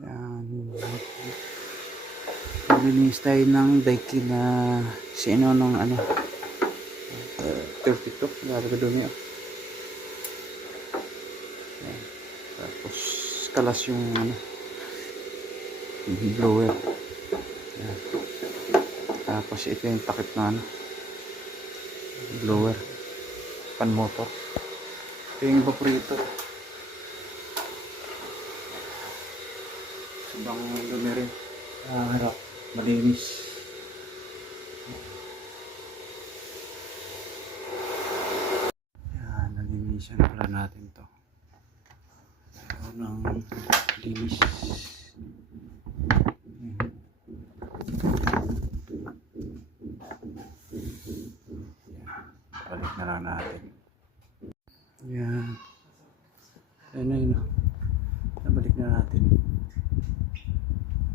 Yan. Maglinis tayo ng daikin na sino nung ano 32. Grabe ka dumi oh. Yan. Tapos kalas yung ano blower. Yan. Tapos ito yung takip na ano blower pan motor. Ito yung evaporator. Sobrang dumi rin. Harap malinis. Yan, nalinisan na pala natin to. So, ng linis. Balik na lang natin. Yan. Ayan na yun. Nabalik na natin.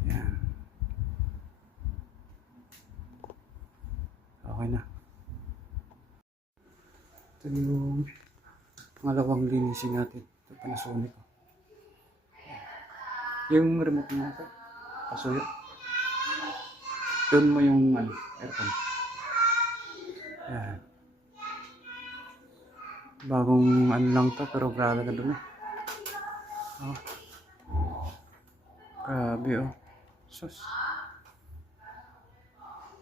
Yan. Okay na. Ito yung pangalawang linisin natin. Ito Panasonic. Yung remote natin. Pasuyo. Doon mo yung ano, aircon. Yan. Bagong ano lang to pero grabe ka dun eh. Oh. Grabe oh. Sus.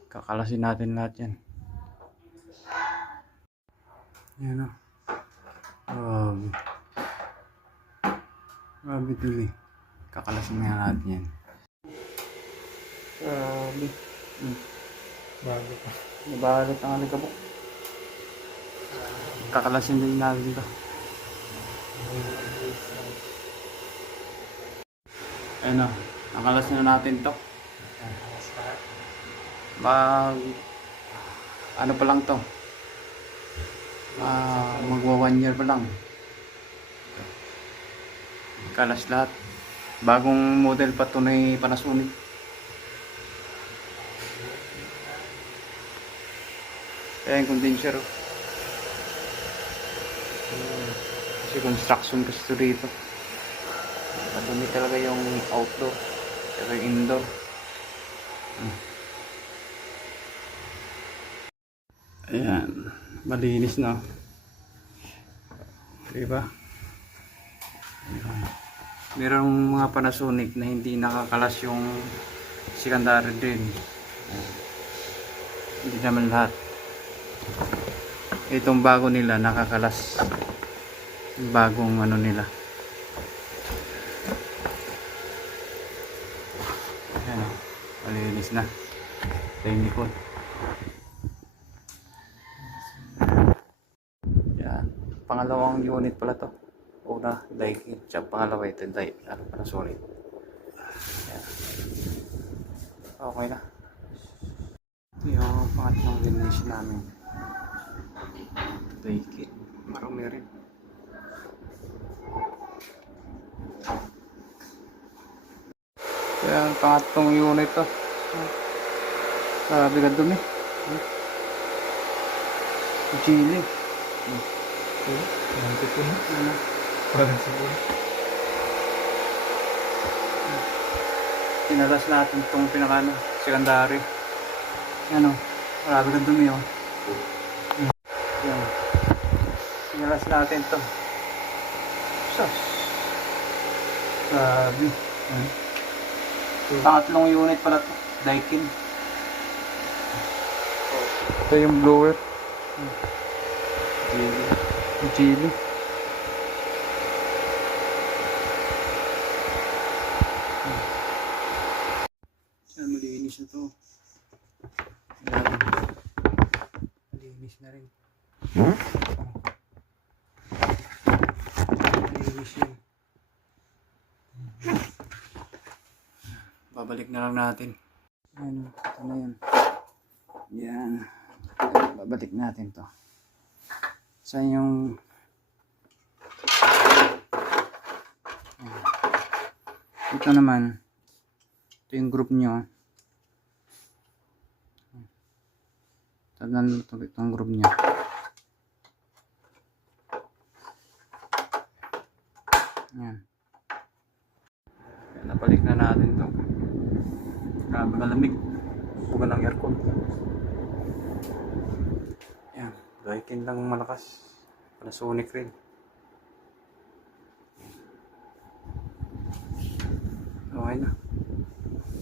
Kakalasin natin lahat yan. Yan oh. Grabe. Grabe dun eh. Kakalasin na natin yan. Grabe. Bago pa. Nabalot ang alikabok. Kakalasin din natin ito. Ayun o. Nakalas na natin ito. Ano pa lang to. Magwa 1 year pa lang. Kalas lahat. Bagong model pa to na Panasonic. Ayan yung condenser oh. Kasi construction kasi ito dito. Madumi talaga yung outdoor pero yung indoor ayan malinis na diba. Merong mga Panasonic na hindi nakakalas yung secondary din, hindi naman lahat. Itong bago nila nakakalas, bagong ano nila. Ayan o, malinis na. Ito yung likod. Yan, pangalawang unit pala to. Una, Daikin, tsaka pangalawa ito, Panasonic. Yan. Okay na. Ito yung pangatlong linis namin. Daikin, marami rin. Yan, pangatlong unit to. Sabi ka dumi. Chili. Nanti po na. Parang siguro. Pinalas natin itong pinakano, secondary. Yan o, marami ka dumi o. Yan. Pinalas natin ito. Sus. Sabi. Pangatlong unit pala ito. Daikin. Ito yung blower. Chili. Yan, malinis na ito. Malinis na rin. Malinis yun. Babalik na lang natin. Ayan, ito na yan. Yan. Babalik natin to. Saan yung ito naman, ito yung group nyo. Tagnan ito itong group nyo. Yan. Napalik na natin to. Grabe kalamig. Buga ng aircon. Yan. Daikin lang malakas. Panasonic rin. Okay na.